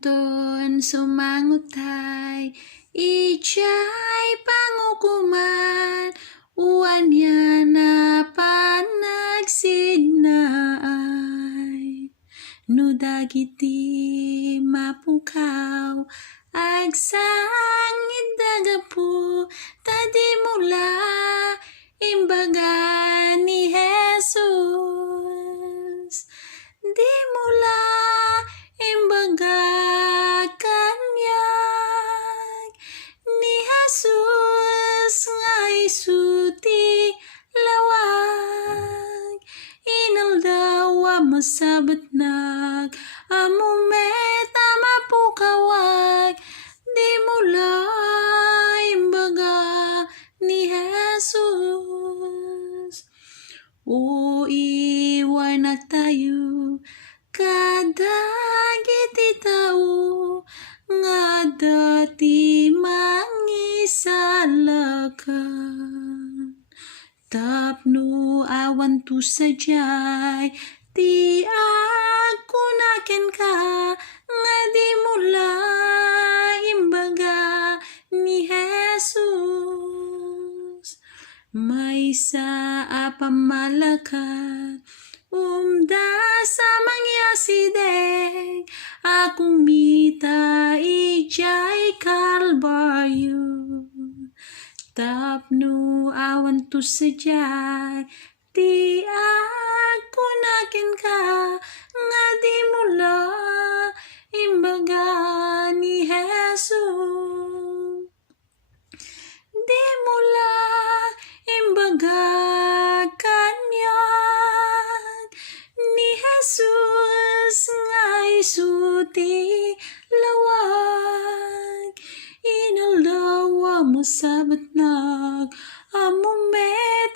ton sumangutay, ijay pangukuman, uwan niya na panagsinay. No dagiti mapukaw, agsangit dagapu, tadi mula imbaga ni Jesus. Di mula imbaga kanyag ni Jesus nga isuti lawag. Inaldawa masabat nag amumet amapukawag. Di mula imbaga ni Jesus. O iwan na tayo kadagiti tao nga dati mangisalakan. Tapno awan tu sadyay, ti agkunaken ka, nga di mula imbaga ni Jesus. May sa apamalakan, sa mangyasideng, akong mita ijay kalbaryo. Tapno awan to sadyay, ti agkunaken ka, nga di mula imbaga ni Jesus. Di mula imbaga kanyag ni Jesus nga isuti lawag. Inaldawa masabat nag amumet